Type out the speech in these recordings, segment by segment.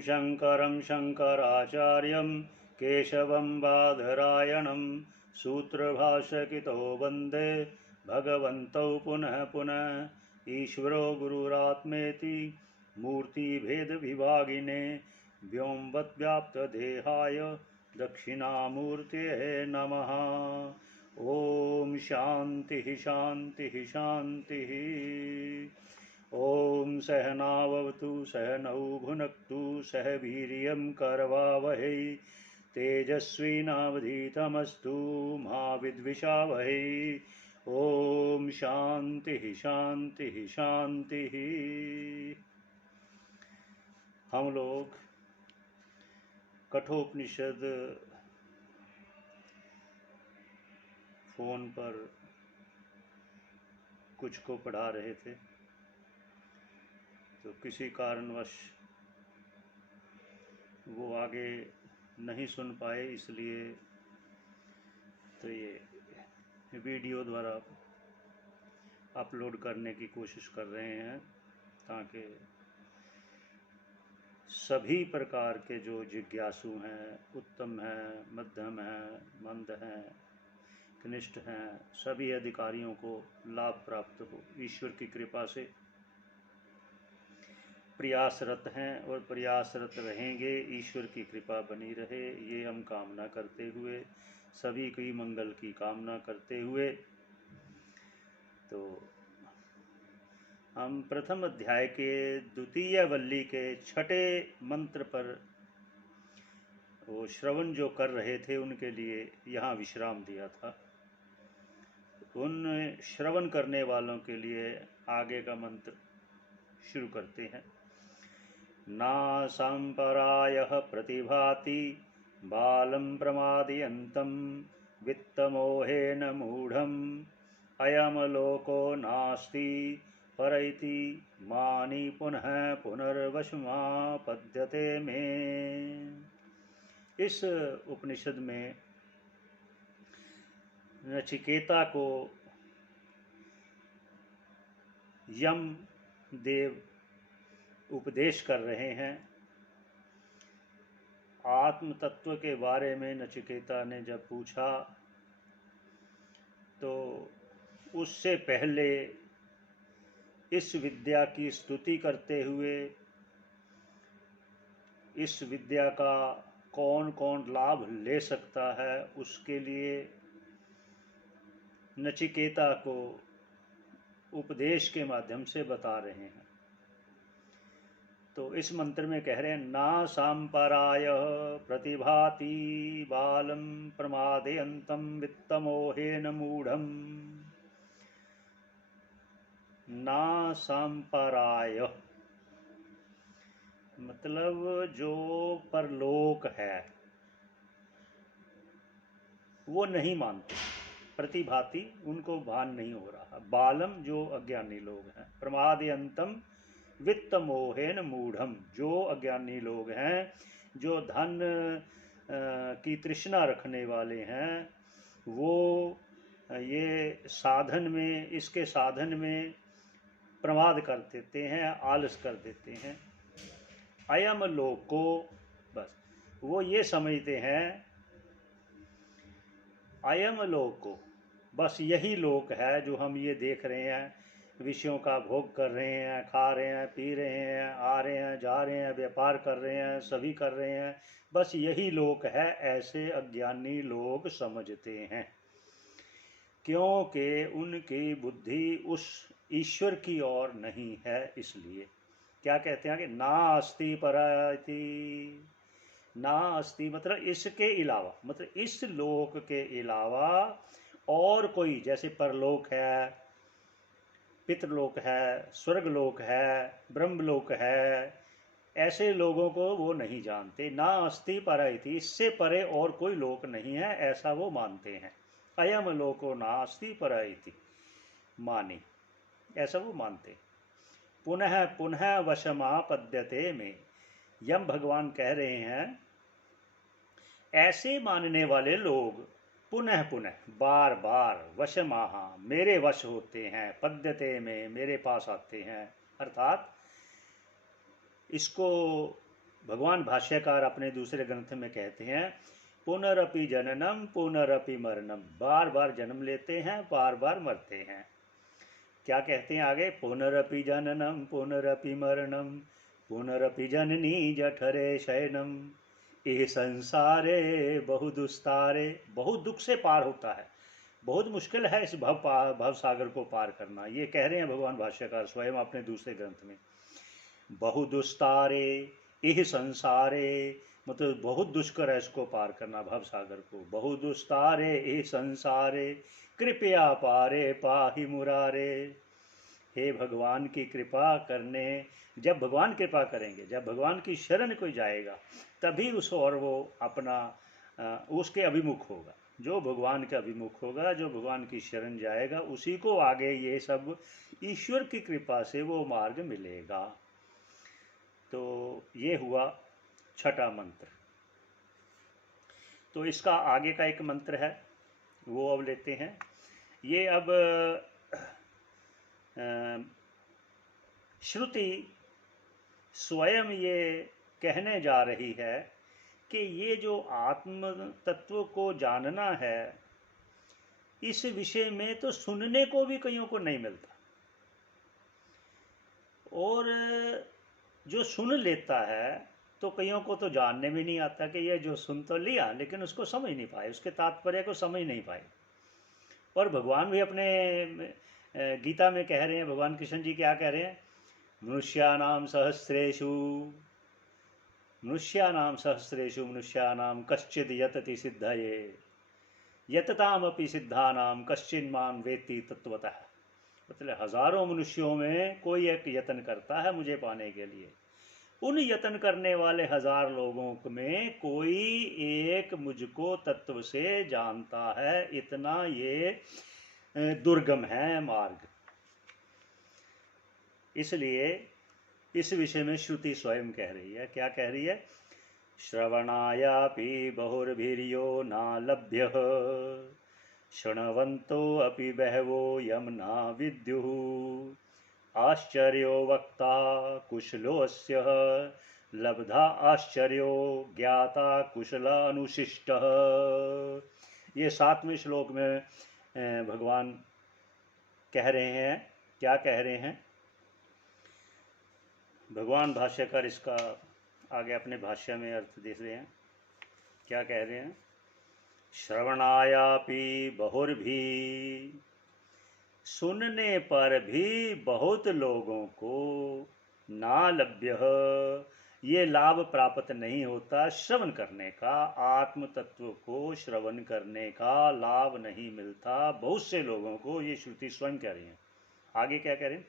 शङ्करं शङ्कराचार्यं केशवं बादरायणं सूत्रभाष्यकृतो वन्दे भगवन्तौ पुनः पुनः। ईश्वरो गुरुरात्मेति मूर्तिभेदविभागिने व्योमवद्व्याप्तदेहाय दक्षिणामूर्तये नमः। ओम शांति शांति शांति। ओम सहनावतु सहनौ भुनक्तु सह वीर्यं करवावहै तेजस्विनावधीतमस्तु मा विद्विषावहै। ओम शांति शांति शांति। हम लोग कठोपनिषद फोन पर कुछ को पढ़ा रहे थे, तो किसी कारणवश वो आगे नहीं सुन पाए, इसलिए तो ये वीडियो द्वारा अपलोड करने की कोशिश कर रहे हैं, ताकि सभी प्रकार के जो जिज्ञासु हैं, उत्तम हैं, मध्यम हैं, मंद हैं, कनिष्ठ हैं, सभी अधिकारियों को लाभ प्राप्त हो। ईश्वर की कृपा से प्रयासरत हैं और प्रयासरत रहेंगे, ईश्वर की कृपा बनी रहे, ये हम कामना करते हुए, सभी की मंगल की कामना करते हुए, तो हम प्रथम अध्याय के द्वितीय वल्ली के छठे मंत्र पर वो श्रवण जो कर रहे थे उनके लिए यहाँ विश्राम दिया था। उन श्रवण करने वालों के लिए आगे का मंत्र शुरू करते हैं। ना संपरायः प्रतिभाति बालं प्रमादयन्तं वित्तमोहेन मूढ़ं अयम लोको नास्ति पर इति मानि पुनः पुनर्वशमापद्यते में। इस उपनिषद में नचिकेता को यम देव उपदेश कर रहे हैं। आत्म तत्व के बारे में नचिकेता ने जब पूछा, तो उससे पहले इस विद्या की स्तुति करते हुए इस विद्या का कौन कौन लाभ ले सकता है, उसके लिए नचिकेता को उपदेश के माध्यम से बता रहे हैं। तो इस मंत्र में कह रहे हैं, ना सांपरायः प्रतिभाति बालं प्रमादयन्तं वित्तमोहेन मूढ़ं। ना सांपरायः मतलब जो परलोक है वो नहीं मानते, प्रतिभाति उनको भान नहीं हो रहा। बालम जो अज्ञानी लोग हैं, प्रमादयंतम वित्तमोहेन मूढ़म जो अज्ञानी लोग हैं, जो धन की तृष्णा रखने वाले हैं, वो ये साधन में, इसके साधन में प्रमाद कर देते हैं, आलस कर देते हैं। अयम लोको, बस वो ये समझते हैं अयम लोको, बस यही लोक है जो हम ये देख रहे हैं, विषयों का भोग कर रहे हैं, खा रहे हैं, पी रहे हैं, आ रहे हैं, जा रहे हैं, व्यापार कर रहे हैं, सभी कर रहे हैं, बस यही लोक है, ऐसे अज्ञानी लोग समझते हैं। क्योंकि उनकी बुद्धि उस ईश्वर की ओर नहीं है। इसलिए क्या कहते हैं कि नास्ति परायति, नास्ति मतलब इसके अलावा, मतलब इस लोक के अलावा और कोई, जैसे परलोक है, पितृलोक है, स्वर्गलोक है, ब्रह्मलोक है, ऐसे लोगों को वो नहीं जानते। ना अस्ति परायति, इससे परे और कोई लोक नहीं है, ऐसा वो मानते हैं। अयम लोको नास्ति परायति मानी, ऐसा वो मानते। पुनः पुनः वशमापद्यते में यम भगवान कह रहे हैं, ऐसे मानने वाले लोग पुनः पुनः बार बार वशमाहा मेरे वश होते हैं, पद्यते में मेरे पास आते हैं, अर्थात इसको भगवान भाष्यकार अपने दूसरे ग्रंथ में कहते हैं पुनरपि जननम पुनरपि मरणम, बार बार जन्म लेते हैं, बार बार मरते हैं। क्या कहते हैं आगे? पुनरपि जननम पुनरपि मरणम पुनरपि जननी जठरे शयनम, ये संसारे बहु दुस्तारे। बहुत दुख से पार होता है, बहुत मुश्किल है इस भव सागर को पार करना। ये कह रहे हैं भगवान भाष्यकार स्वयं अपने दूसरे ग्रंथ में। बहु दुस्तारे इह संसारे, मतलब बहुत दुष्कर है इसको पार करना, भव सागर को। बहु दुस्तारे इह संसारे कृपया पारे पाहि मुरारे। हे भगवान की कृपा करने, जब भगवान कृपा करेंगे, जब भगवान की शरण कोई जाएगा तभी उस और वो अपना उसके अभिमुख होगा। जो भगवान के अभिमुख होगा, जो भगवान की शरण जाएगा, उसी को आगे ये सब ईश्वर की कृपा से वो मार्ग मिलेगा। तो ये हुआ छठा मंत्र। तो इसका आगे का एक मंत्र है, वो अब लेते हैं। ये अब श्रुति स्वयं ये कहने जा रही है कि ये जो आत्म तत्व को जानना है, इस विषय में तो सुनने को भी कईयों को नहीं मिलता, और जो सुन लेता है तो कईयों को तो जानने में नहीं आता कि ये जो सुन तो लिया लेकिन उसको समझ नहीं पाए, उसके तात्पर्य को समझ नहीं पाए। और भगवान भी अपने गीता में कह रहे हैं, भगवान कृष्ण जी क्या कह रहे हैं? मनुष्याणाम सहस्रेषु मनुष्याणाम कश्चिद यतति सिद्धये यततामपि सिद्धानाम कश्चिन्मां वेत्ति तत्वतः। मतलब हजारों मनुष्यों में कोई एक यत्न करता है मुझे पाने के लिए, उन यत्न करने वाले हजार लोगों में कोई एक मुझको तत्व से जानता है, इतना ये दुर्गम है मार्ग। इसलिए इस विषय में श्रुति स्वयं कह रही है। क्या कह रही है? श्रवणायापि बहुर्भिर्यो न लभ्यः शृण्वन्तो अपि बहवो यं न विद्युः आश्चर्यो वक्ता कुशलोऽस्य लब्धा आश्चर्यो ज्ञाता कुशलानुशिष्टः। ये 7वें श्लोक में भगवान कह रहे हैं। क्या कह रहे हैं? भगवान भाष्यकार इसका आगे अपने भाष्य में अर्थ देख रहे हैं। क्या कह रहे हैं? श्रवणायापि बहुर्भी, सुनने पर भी बहुत लोगों को ना लभ्य, ये लाभ प्राप्त नहीं होता श्रवण करने का, आत्म तत्व को श्रवण करने का लाभ नहीं मिलता बहुत से लोगों को। ये श्रुति स्वयं कह रही है। आगे क्या कह रहे हैं?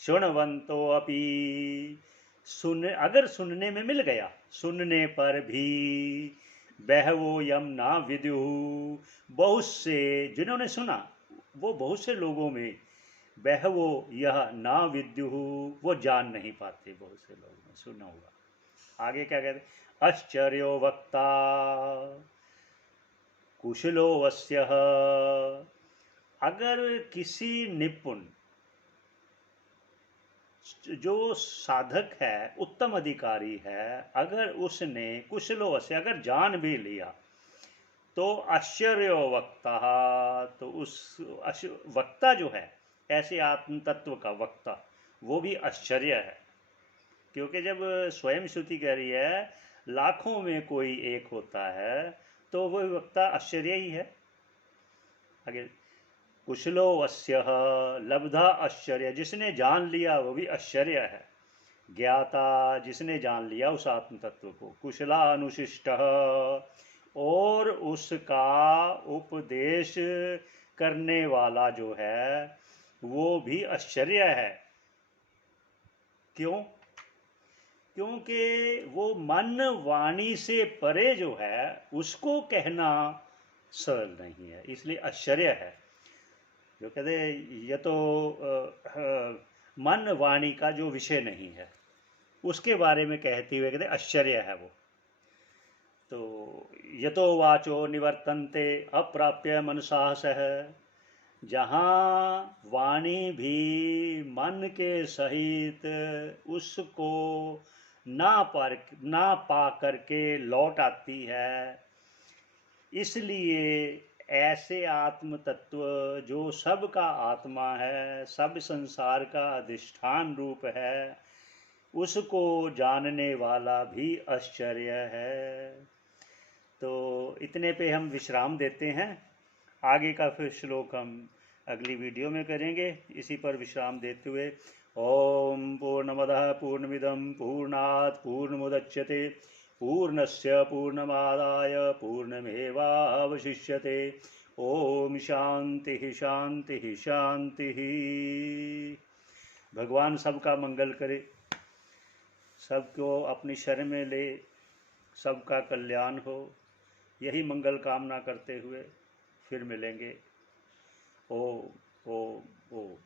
शृण्वन्तो अपि, अगर सुनने में मिल गया, सुनने पर भी, बहवो यम ना विदुः, बहुत से जिन्होंने सुना वो बहुत से लोगों में, बहवो यह ना विद्युः, वो जान नहीं पाते बहुत से लोगों ने सुना हुआ। आगे क्या कहते? आश्चर्यो वक्ता कुशलो वस्य, अगर किसी निपुण जो साधक है, उत्तम अधिकारी है, अगर उसने कुशलो से अगर जान भी लिया तो आश्चर्य वक्ता, तो उस वक्ता जो है, ऐसे आत्म तत्व का वक्ता, वो भी आश्चर्य है। क्योंकि जब स्वयं श्रुति कह रही है लाखों में कोई एक होता है तो वह वक्ता आश्चर्य ही है। आगे कुशलो अस्य लब्धा आश्चर्य, जिसने जान लिया वो भी आश्चर्य है। ज्ञाता, जिसने जान लिया उस आत्म तत्व को। कुशला अनुशिष्ट, और उसका उपदेश करने वाला जो है वो भी आश्चर्य है। क्यों? क्योंकि वो मन वाणी से परे जो है उसको कहना सरल नहीं है, इसलिए आश्चर्य है। जो कहते ये तो मन वाणी का जो विषय नहीं है उसके बारे में कहते हुए कहते आश्चर्य है वो। तो यतो वाचो निवर्तन्ते अप्राप्य मनसा सह, जहाँ वाणी भी मन के सहित उसको ना पा करके लौट आती है। इसलिए ऐसे आत्म तत्व जो सबका आत्मा है, सब संसार का अधिष्ठान रूप है, उसको जानने वाला भी आश्चर्य है। तो इतने पे हम विश्राम देते हैं। आगे का फिर श्लोक हम अगली वीडियो में करेंगे। इसी पर विश्राम देते हुए ओम पूर्णमदः पूर्णमिदं पूर्णात् पूर्णमुदच्यते पूर्णस्य पूर्णमादाय पूर्णमेवावशिष्यते। ओम शांति शांति शांति। भगवान सबका मंगल करे, सबको अपनी शरण में ले, सबका कल्याण हो, यही मंगल कामना करते हुए फिर मिलेंगे। ओम ओम ओम।